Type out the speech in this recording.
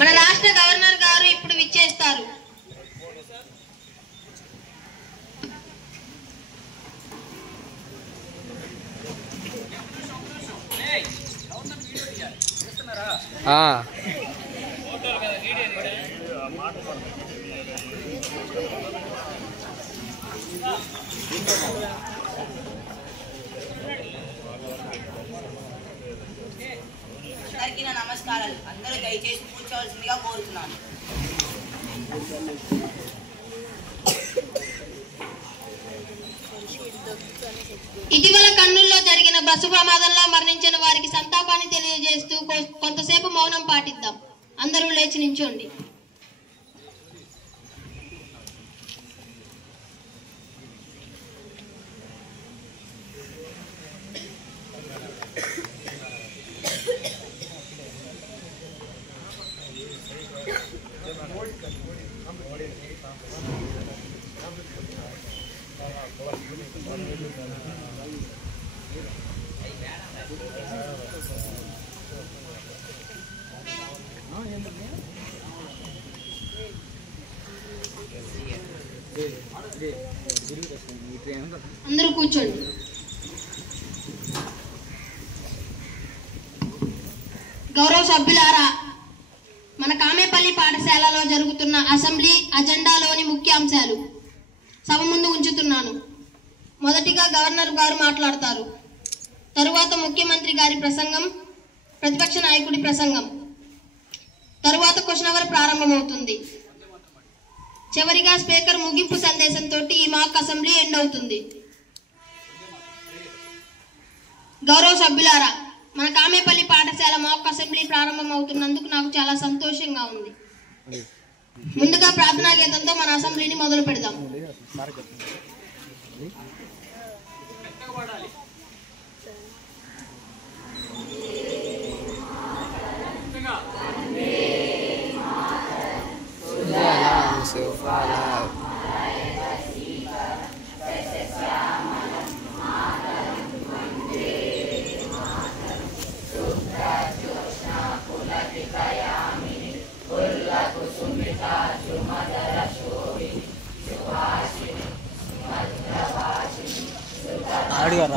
మన రాష్ట్ర గవర్నర్ గారు ఇప్పుడు విచ్చేస్తారు. అందరికీ నా నమస్కారాలు. అందరూ దయచేసి కూర్చోవలసిందిగా కోరుతున్నాను. ఇటీవల కర్నూలులో జరిగిన బస్సు ప్రమాదంలో మరణించిన వారికి సంతాపాన్ని తెలియజేస్తూ కొంతసేపు మౌనం పాటిద్దాం. అందరూ లేచి నించోండి. అందరూ కూర్చోండి. గౌరవ సభ్యులారా, మన కామేపల్లి పాఠశాలలో జరుగుతున్న అసెంబ్లీ అజెండాలోని ముఖ్యాంశాలు సభ ముందు ఉంచుతున్నాను. మొదటిగా గవర్నర్ గారు మాట్లాడతారు. తరువాత ముఖ్యమంత్రి గారి ప్రసంగం, ప్రతిపక్ష నాయకుడి ప్రసంగం, తరువాత క్వశ్చన్ అవర్ ప్రారంభమవుతుంది. చివరిగా స్పీకర్ ముగింపు సందేశంతో ఈ మాక్ అసెంబ్లీ ఎండ్ అవుతుంది. గౌరవ సభ్యులారా, మన కామేపల్లి పాఠశాల మాక్ అసెంబ్లీ ప్రారంభం అవుతున్నందుకు నాకు చాలా సంతోషంగా ఉంది. ముందుగా ప్రార్థనా గీతంతో మన అసెంబ్లీని మొదలు పెడదాం. అడిగారు